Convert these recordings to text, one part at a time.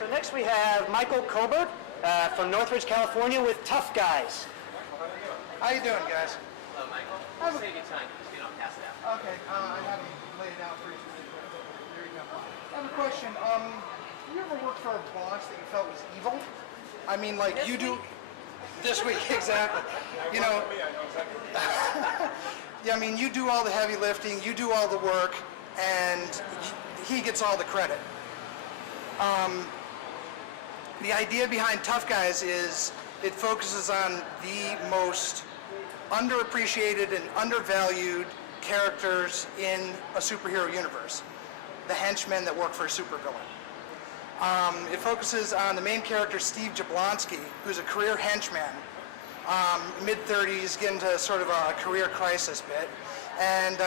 So next we have Michael Colbert from Northridge, California with Tough Guys. How you doing, guys? Hello, Michael. Save your time. Just, pass it out. Okay, I have it laid out for you. There you go. I have a question. You ever worked for a boss that you felt was evil? I mean, like This you do. week? This week, exactly. You know. Yeah, I mean, you do all the heavy lifting, you do all the work, and he gets all the credit. The idea behind Tough Guys is it focuses on the most underappreciated and undervalued characters in a superhero universe, the henchmen that work for a supervillain. It focuses on the main character, Steve Jablonski, who's a career henchman, mid-30s, getting to sort of a career crisis bit, and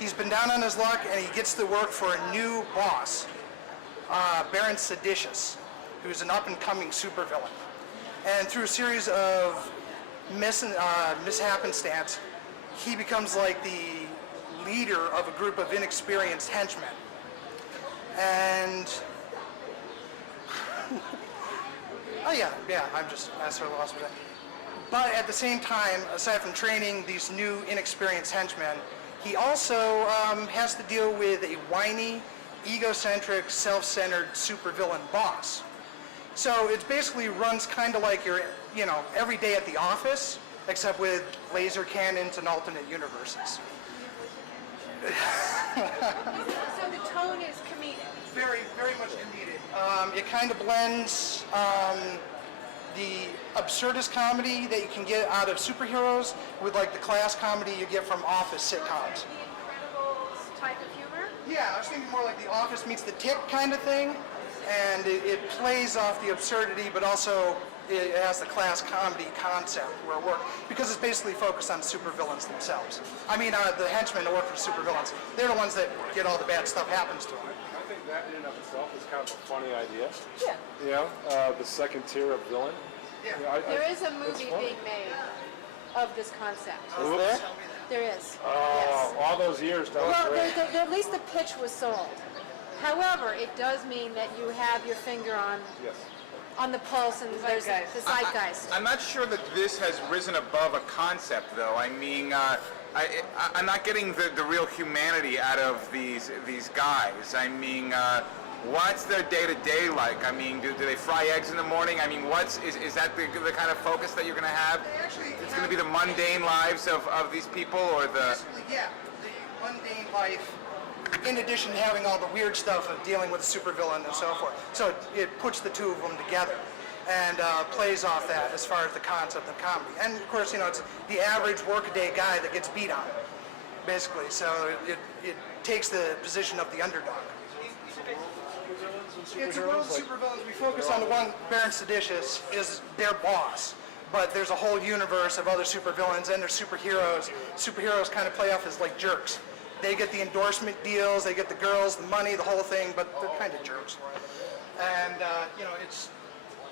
he's been down on his luck, and he gets to work for a new boss, Baron Seditious, who's an up-and-coming supervillain. And through a series of mishappenstance, he becomes like the leader of a group of inexperienced henchmen. And oh yeah, I sort of lost my. But at the same time, aside from training these new inexperienced henchmen, he also has to deal with a whiny, egocentric, self-centered supervillain boss. So it basically runs kind of like your, every day at the office, except with laser cannons and alternate universes. So the tone is comedic. Very, very much comedic. It kind of blends the absurdist comedy that you can get out of superheroes with like the class comedy you get from office sitcoms. The Incredibles type of humor? Yeah, I was thinking more like The Office meets The Tick kind of thing, and it plays off the absurdity, but also it has the class comedy concept where it works, because it's basically focused on supervillains themselves. I mean, the henchmen that work for supervillains, they're the ones that get all the bad stuff happens to them. I think that in and of itself is kind of a funny idea. Yeah. The second tier of villain. Yeah. There is a movie being made of this concept. Is there? There is. Oh, all those years down Well, the road. at least the pitch was sold. However, it does mean that you have your finger on Yes. the pulse and there's the zeitgeist. I'm not sure that this has risen above a concept, though. I mean, I'm not getting the real humanity out of these guys. I mean, what's their day-to-day like? I mean, do they fry eggs in the morning? I mean, is that the kind of focus that you're going to have? It's going to be the mundane lives of these people, or the... Yeah, the mundane life, in addition to having all the weird stuff of dealing with a supervillain and so forth. So it puts the two of them together and plays off that as far as the concept of comedy. And of course, it's the average workaday guy that gets beat on, basically. So it takes the position of the underdog. It's a world of supervillains. We focus on the one, Baron Seditious, is their boss. But there's a whole universe of other supervillains and their superheroes. Superheroes kind of play off as like jerks. They get the endorsement deals, they get the girls, the money, the whole thing, but they're kind of jerks. And,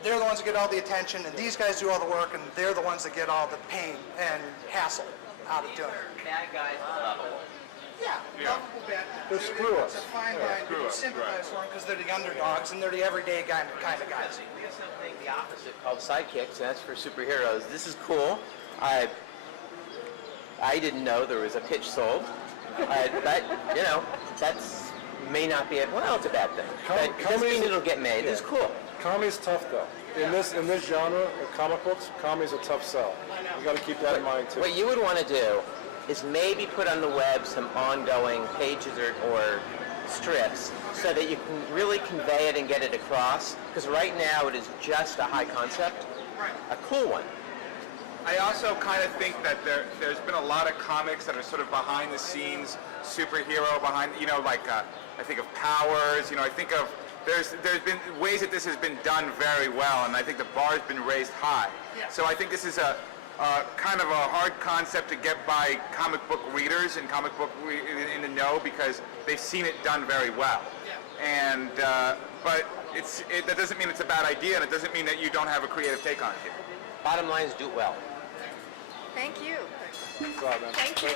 they're the ones that get all the attention, and these guys do all the work, and they're the ones that get all the pain and hassle out of doing it. Bad guys, lovable. Yeah, lovable bad guys. They're screw us. It's a fine line to sympathize for them because they're the underdogs, and they're the everyday kind of guys. We have something the opposite called sidekicks, and that's for superheroes. This is cool. I didn't know there was a pitch sold. But, that's may not be well, it's a bad thing. But doesn't mean it'll get made. It's cool. Comedy's tough, though. In this genre of comic books, comedy's a tough sell. You got to keep that in mind, too. What you would want to do is maybe put on the web some ongoing pages or strips so that you can really convey it and get it across. Because right now it is just a high concept, a cool one. I also kind of think that there's been a lot of comics that are sort of behind the scenes, superhero behind, I think of Powers, I think of, there's been ways that this has been done very well, and I think the bar's been raised high. Yeah. So I think this is a kind of a hard concept to get by comic book readers and comic book in the know, because they've seen it done very well. Yeah. And, but that doesn't mean it's a bad idea, and it doesn't mean that you don't have a creative take on it. Bottom line is do it well. Thank you. Thanks a lot, man. Thank you.